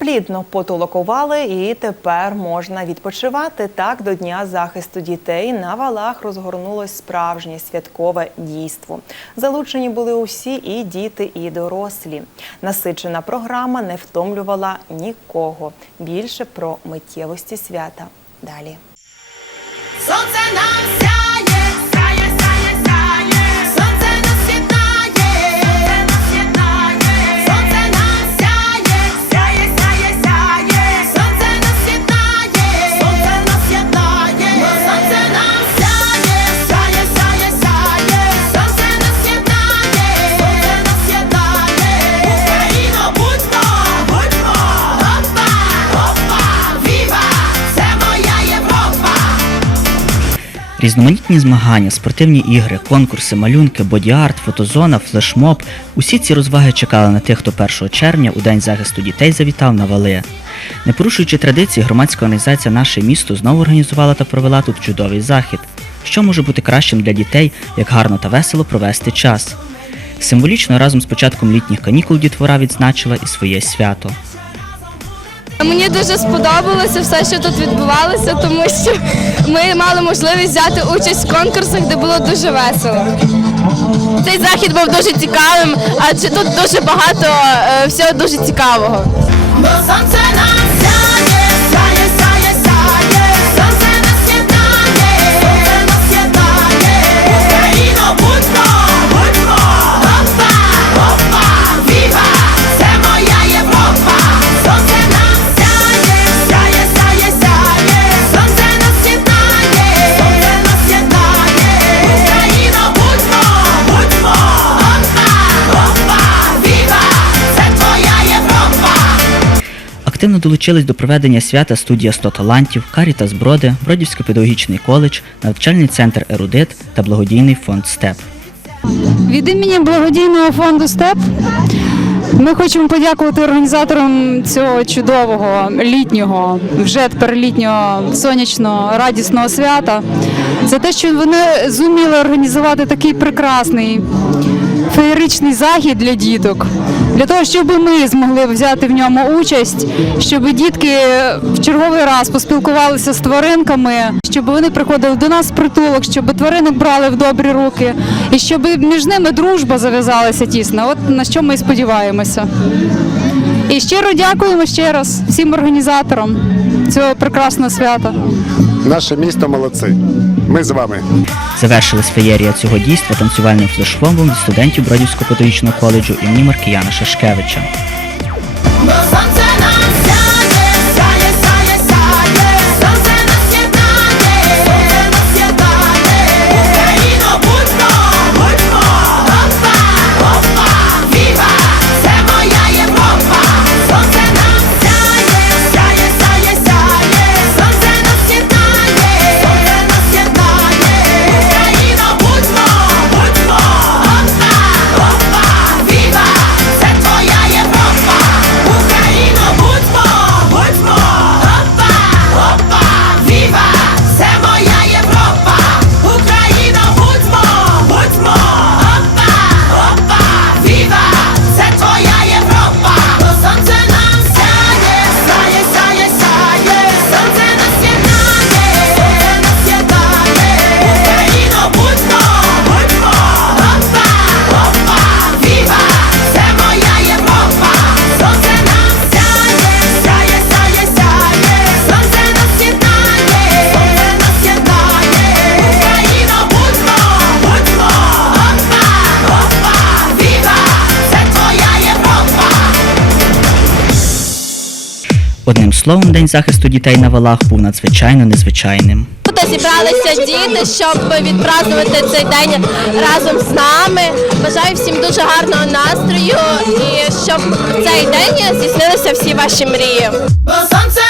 Плідно потолокували і тепер можна відпочивати. Так до Дня захисту дітей на валах розгорнулось справжнє святкове дійство. Залучені були усі і діти, і дорослі. Насичена програма не втомлювала нікого. Більше про миттєвості свята. Далі. Різноманітні змагання, спортивні ігри, конкурси, малюнки, боді-арт, фотозона, флешмоб. Усі ці розваги чекали на тих, хто 1 червня у День захисту дітей завітав на вали. Не порушуючи традиції, громадська організація Наше місто знову організувала та провела тут чудовий захід. Що може бути кращим для дітей, як гарно та весело провести час? Символічно разом з початком літніх канікул дітвора відзначила і своє свято. Мені дуже сподобалося все, що тут відбувалося, тому що ми мали можливість взяти участь в конкурсах, де було дуже весело. Цей захід був дуже цікавим, адже тут дуже багато е, всього дуже цікавого. Бо сонце нам сяє, долучились до проведення свята студія 100 талантів, Карітас Броди, Бродівський педагогічний коледж, навчальний центр Ерудит та благодійний фонд Степ. Від імені благодійного фонду СТЕП ми хочемо подякувати організаторам цього чудового літнього, вже тепер літнього сонячного радісного свята за те, що вони зуміли організувати такий прекрасний феєричний захід для діток, для того, щоб ми змогли взяти в ньому участь, щоб дітки в черговий раз поспілкувалися з тваринками, щоб вони приходили до нас в притулок, щоб тваринок брали в добрі руки, і щоб між ними дружба зав'язалася тісно. От на що ми і сподіваємося. І щиро дякуємо ще раз всім організаторам цього прекрасного свята. Наше місто молодці. Ми з вами. Завершилась феєрія цього дійства танцювальним флешмобом від студентів Бродівського педагогічного коледжу імені Маркіяна Шашкевича. Одним словом, День захисту дітей на валах був надзвичайно незвичайним. Тут зібралися діти, щоб відпразнувати цей день разом з нами. Бажаю всім дуже гарного настрою і щоб в цей день здійснилися всі ваші мрії. Бо сонце